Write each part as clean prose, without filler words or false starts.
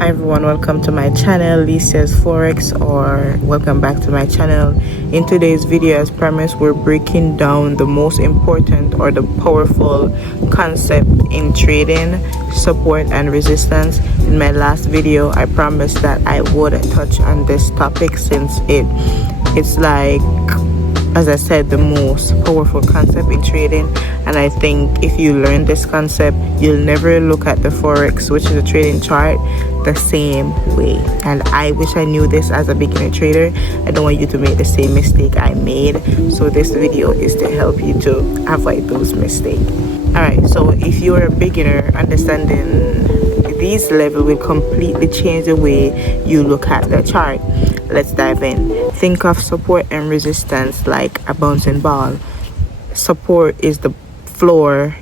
Hi everyone, welcome to my channel, Licia's Forex, or welcome back to my channel. In today's video, as promised, we're breaking down the most important or the powerful concept in trading: support and resistance. In my last video, I promised that I would touch on this topic since it's like, as I said, the most powerful concept in trading. And I think if you learn this concept, you'll never look at the Forex, which is a trading chart, the same way. And I wish I knew this as a beginner trader. I don't want you to make the same mistake I made. So this video is to help you to avoid those mistakes. Alright, so if you're a beginner, understanding these levels will completely change the way you look at the chart. Let's dive in. Think of support and resistance like a bouncing ball. Support is the floor,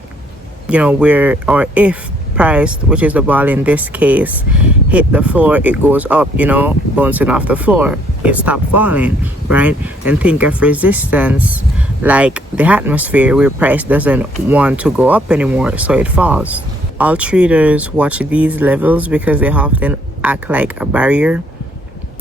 where, or if price, which is the ball in this case, hit the floor, it goes up, bouncing off the floor, it stopped falling, right? And think of resistance like the atmosphere, where price doesn't want to go up anymore, so it falls. All traders watch these levels because they often act like a barrier.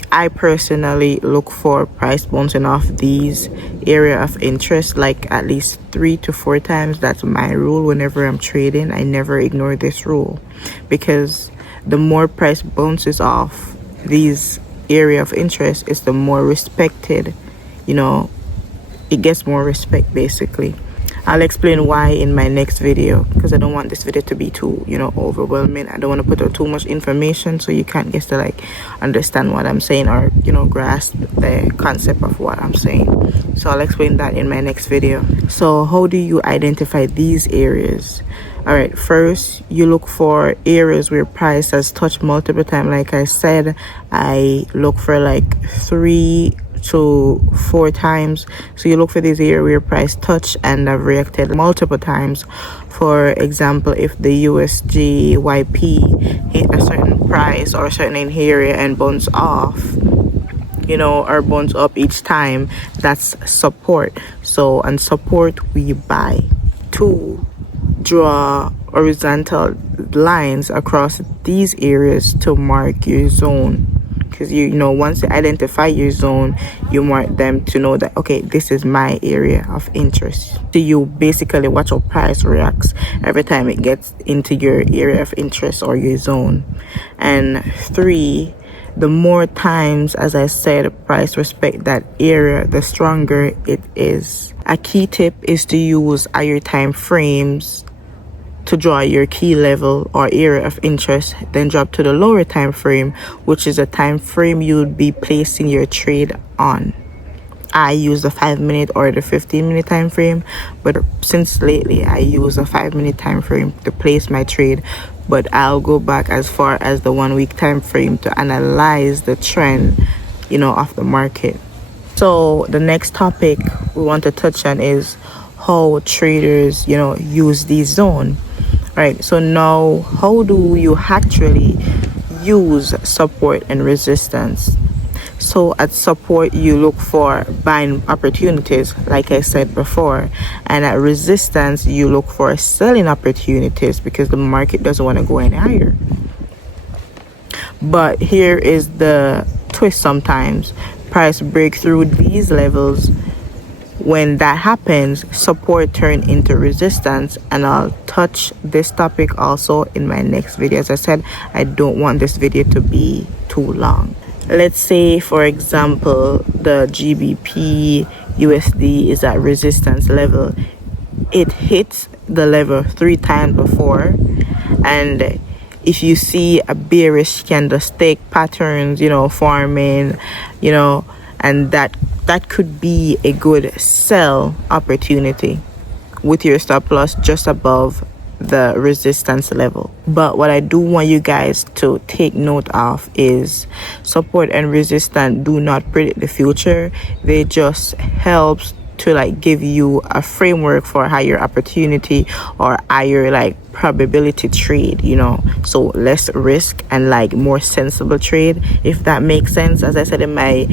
I personally look for price bouncing off these area of interest like at least 3 to 4 times. That's my rule whenever I'm trading. I never ignore this rule, because the more price bounces off these area of interest, it's the more respected, it gets more respect basically. I'll explain why in my next video, because I don't want this video to be too, overwhelming. I don't want to put out too much information so you can't get to understand what I'm saying or, grasp the concept of what I'm saying. So I'll explain that in my next video. So how do you identify these areas? All right, first you look for areas where price has touched multiple times. Like I said, I look for 3 to 4 times. So you look for this area where price touched and have reacted multiple times. For example, if the USGYP hit a certain price or a certain area and bounce off, or bounce up each time, that's support. So on support we buy. 2, draw horizontal lines across these areas to mark your zone. Because once you identify your zone, you mark them to know that, okay, this is my area of interest. So you basically watch how price reacts every time it gets into your area of interest or your zone. And 3, the more times, as I said, price respect that area, the stronger it is. A key tip is to use higher time frames to draw your key level or area of interest, then drop to the lower time frame, which is a time frame you would be placing your trade on. I use the 5-minute or the 15-minute time frame, but since lately I use a 5-minute time frame to place my trade. But I'll go back as far as the 1-week time frame to analyze the trend, of the market. So the next topic we want to touch on is how traders, use these zones. Right, so now how do you actually use support and resistance? So at support you look for buying opportunities, like I said before, and at resistance you look for selling opportunities because the market doesn't want to go any higher. But here is the twist: sometimes price break through these levels. When that happens, support turn into resistance, and I'll touch this topic also in my next video. As I said, I don't want this video to be too long. Let's say, for example, the GBP USD is at resistance level. It hits the level 3 times before, and if you see a bearish candlestick patterns, forming, and that could be a good sell opportunity with your stop loss just above the resistance level. But what I do want you guys to take note of is support and resistance do not predict the future. They just helps to give you a framework for higher opportunity or higher probability trade, so less risk and more sensible trade, if that makes sense. As I said in my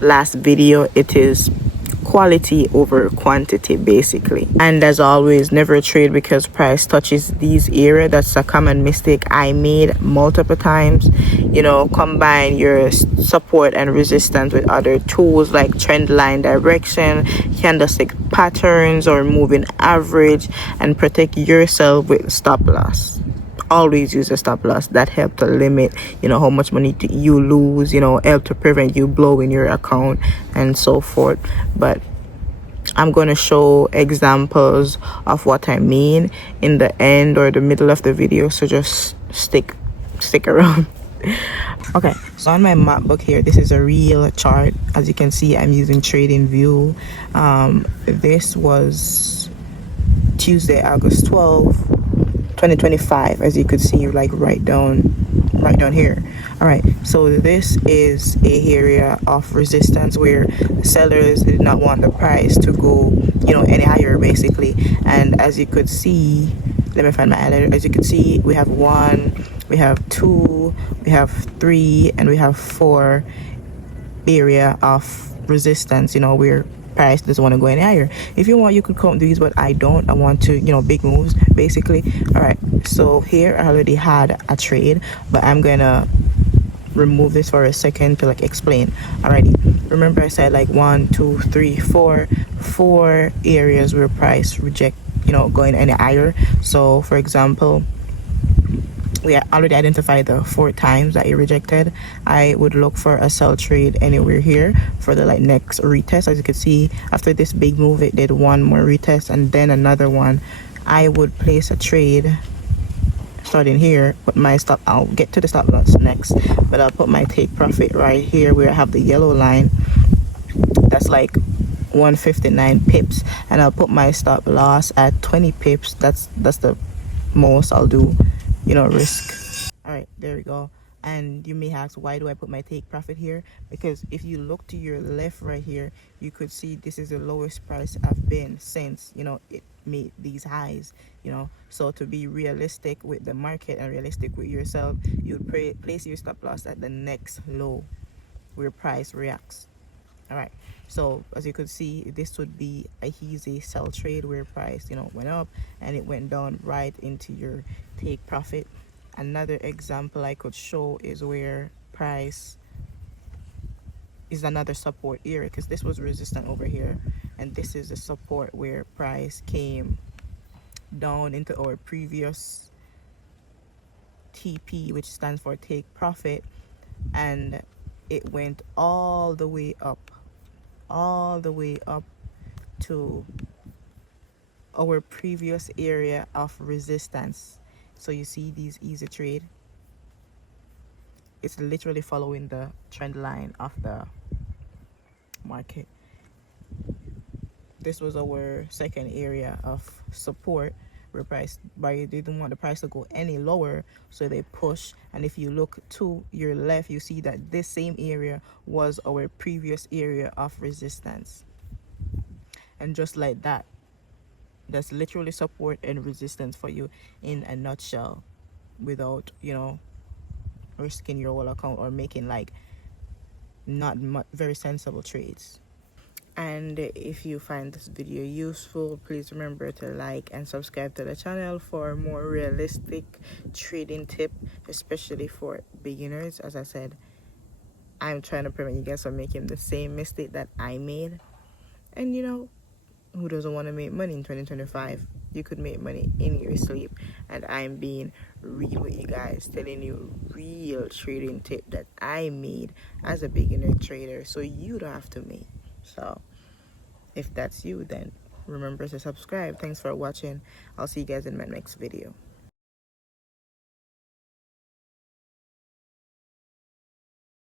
last video, it is quality over quantity, basically. And as always, never trade because price touches these area. That's a common mistake I made multiple times. You know, combine your support and resistance with other tools like trend line direction, candlestick patterns, or moving average, and protect yourself with stop loss. Always use a stop loss. That help to limit, you know, how much money you lose, you know, help to prevent you blowing your account and so forth. But I'm going to show examples of what I mean in the end or the middle of the video, so just stick around. Okay, so on my MacBook here, this is a real chart. As you can see, I'm using TradingView. This was Tuesday, August 12th, 2025, as you could see, like right down here. All right, so this is a area of resistance where sellers did not want the price to go, you know, any higher, basically. And as you could see, let me find my highlighter. As you can see, we have 1, we have 2, we have 3, and we have 4 area of resistance, you know, where price doesn't want to go any higher. If you want, you could count these, but I don't. I want to, you know, big moves, basically. All right, so here I already had a trade, but I'm gonna remove this for a second to like explain. Alrighty, remember I said like 1, 2, 3, 4 areas where price reject, you know, going any higher. So for example, we already identified the 4 times that it rejected. I would look for a sell trade anywhere here for the like next retest. As you can see, after this big move, it did 1 more retest and then another one. I would place a trade starting here, put my stop. I'll get to the stop loss next, but I'll put my take profit right here where I have the yellow line. That's like 159 pips, and I'll put my stop loss at 20 pips. That's the most I'll do, you know, risk. All right, there we go. And you may ask, why do I put my take profit here? Because if you look to your left right here, you could see this is the lowest price I've been since, you know, it made these highs, you know. So to be realistic with the market and realistic with yourself, you would place your stop loss at the next low where price reacts. All right, so as you could see, this would be a easy sell trade where price, you know, went up and it went down right into your take profit. Another example I could show is where price is another support area, because this was resistant over here, and this is the support where price came down into our previous TP, which stands for take profit, and it went all the way up to our previous area of resistance. So you see these easy trade, it's literally following the trend line of the market. This was our second area of support where price buyer didn't want the price to go any lower, so they push. And if you look to your left, you see that this same area was our previous area of resistance. And just like that, that's literally support and resistance for you in a nutshell, without, you know, risking your whole account or making like not very sensible trades. And if you find this video useful, please remember to like and subscribe to the channel for more realistic trading tip, especially for beginners. As I said, I'm trying to prevent you guys from making the same mistake that I made. And you know, who doesn't want to make money in 2025? You could make money in your sleep. And I'm being real with you guys, telling you real trading tip that I made as a beginner trader, so you don't have to make. So if that's you, then remember to subscribe. Thanks for watching. I'll see you guys in my next video.